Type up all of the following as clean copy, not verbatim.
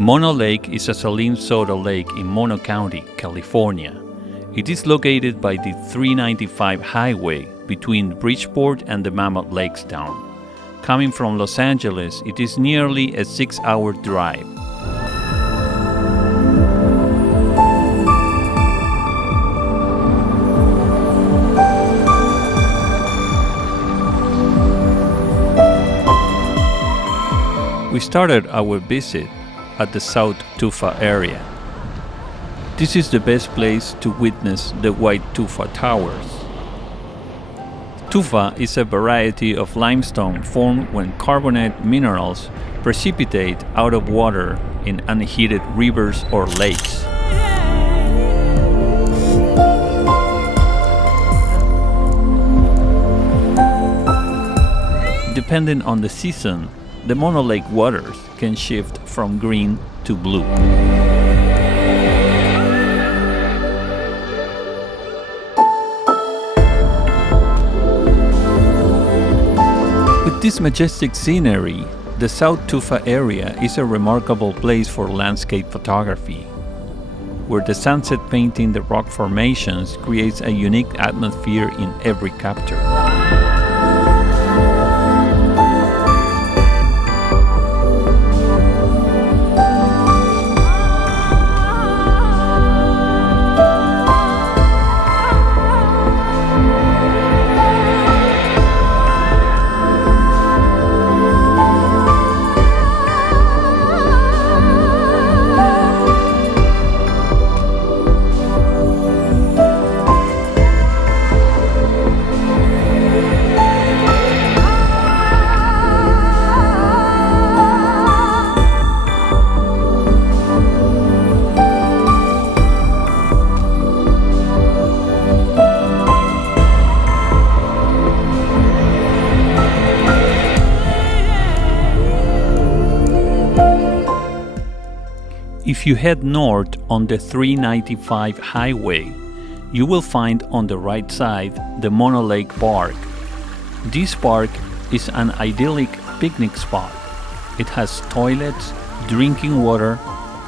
Mono Lake is a saline soda lake in Mono County, California. It is located by the 395 highway between Bridgeport and the Mammoth Lakes town. Coming from Los Angeles, it is nearly a 6-hour drive. We started our visit at the South Tufa area. This is the best place to witness the white tufa towers. Tufa is a variety of limestone formed when carbonate minerals precipitate out of water in unheated rivers or lakes. Depending on the season, the Mono Lake waters can shift from green to blue. With this majestic scenery, the South Tufa area is a remarkable place for landscape photography, where the sunset painting the rock formations creates a unique atmosphere in every capture. If you head north on the 395 highway, you will find on the right side the Mono Lake Park. This park is an idyllic picnic spot. It has toilets, drinking water,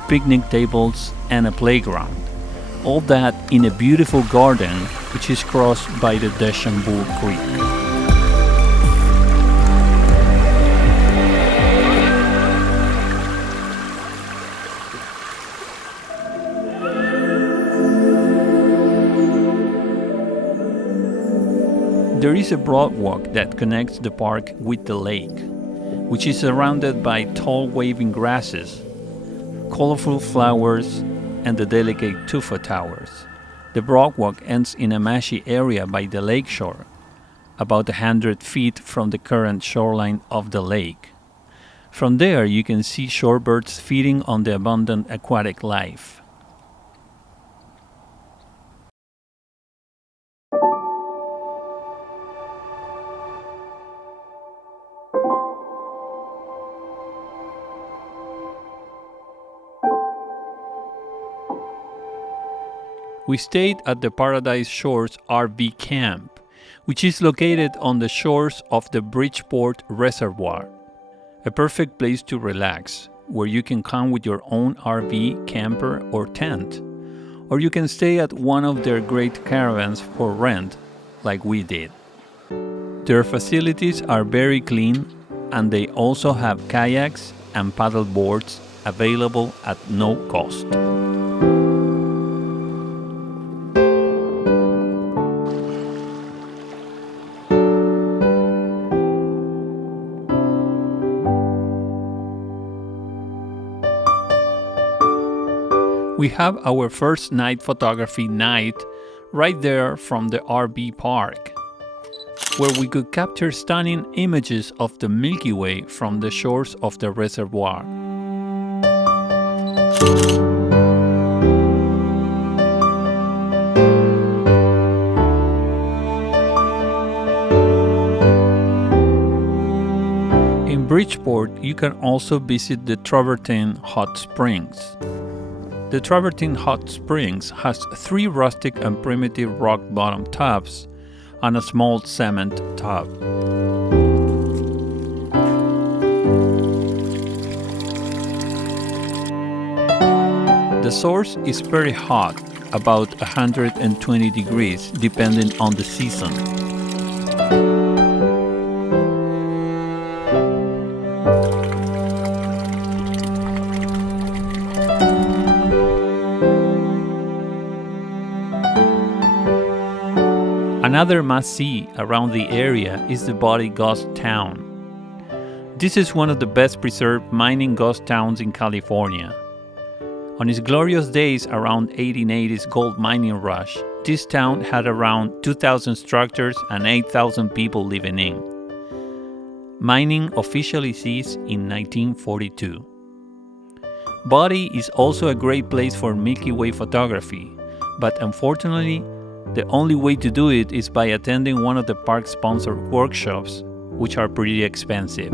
picnic tables, and a playground. All that in a beautiful garden which is crossed by the Dechambeau Creek. There is a broadwalk that connects the park with the lake, which is surrounded by tall waving grasses, colorful flowers, and the delicate tufa towers. The broadwalk ends in a marshy area by the lakeshore, about 100 feet from the current shoreline of the lake. From there, you can see shorebirds feeding on the abundant aquatic life. We stayed at the Paradise Shores RV camp, which is located on the shores of the Bridgeport Reservoir. A perfect place to relax, where you can come with your own RV, camper, or tent. Or you can stay at one of their great caravans for rent, like we did. Their facilities are very clean, and they also have kayaks and paddle boards available at no cost. We have our first night photography night right there from the RV park, where we could capture stunning images of the Milky Way from the shores of the reservoir. In Bridgeport, you can also visit the Travertine hot springs. The Travertine hot springs has 3 rustic and primitive rock bottom tubs and a small cement tub. source is very hot, about 120 degrees, depending on the season. Another must-see around the area is the Bodie ghost town. This is one of the best preserved mining ghost towns in California. On its glorious days around 1880's gold mining rush, this town had around 2,000 structures and 8,000 people living in. Mining officially ceased in 1942. Bodie is also a great place for Milky Way photography, but unfortunately, the only way to do it is by attending one of the park-sponsored workshops, which are pretty expensive.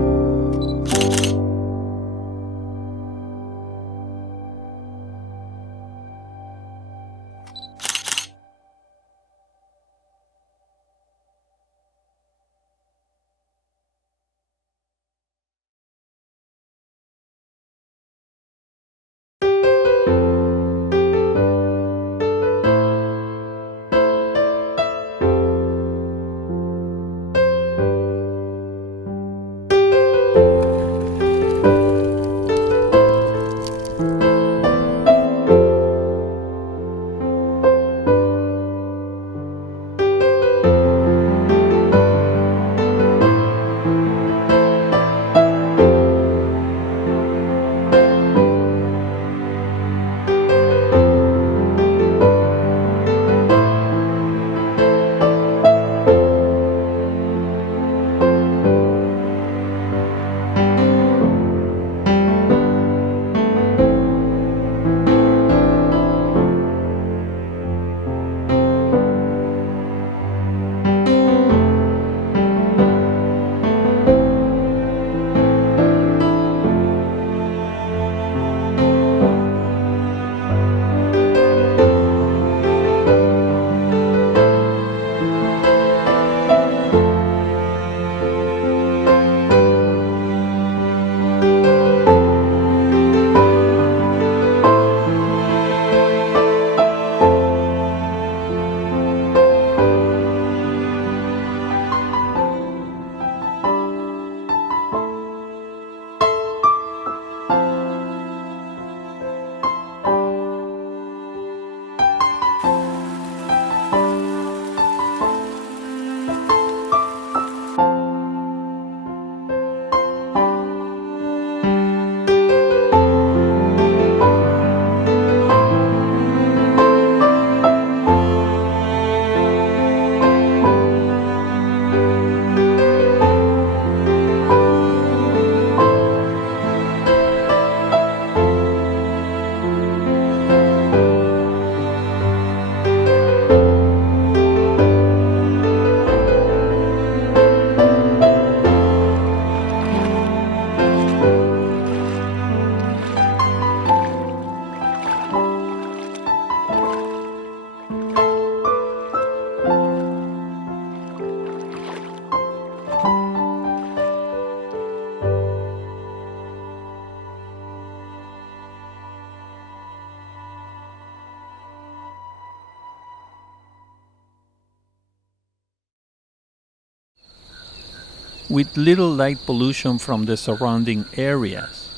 With little light pollution from the surrounding areas,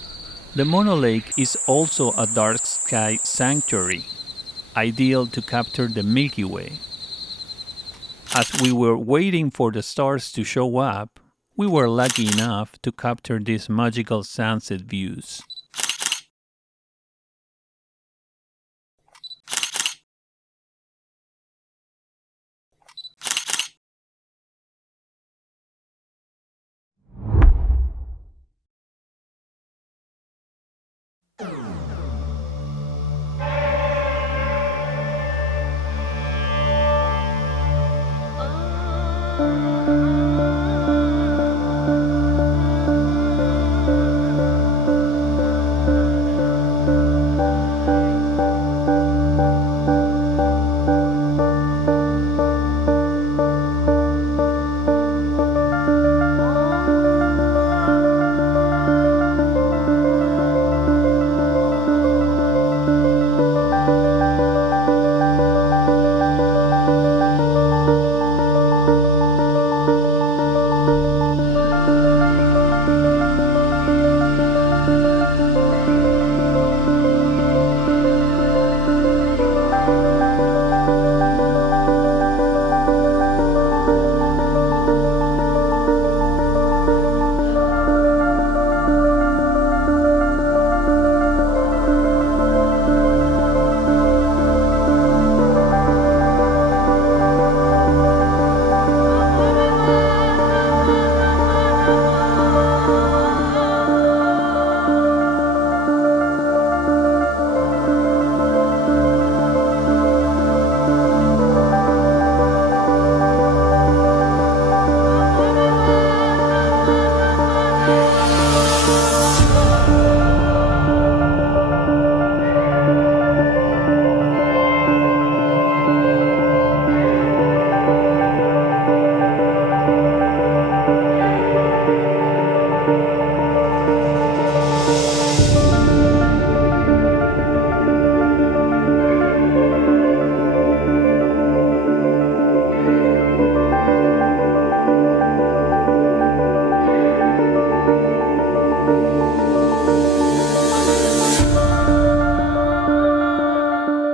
the Mono Lake is also a dark sky sanctuary, ideal to capture the Milky Way. As we were waiting for the stars to show up, we were lucky enough to capture these magical sunset views.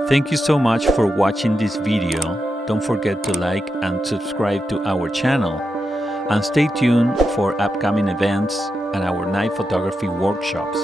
Thank you so much for watching this video. Don't forget to like and subscribe to our channel. And stay tuned for upcoming events and our night photography workshops.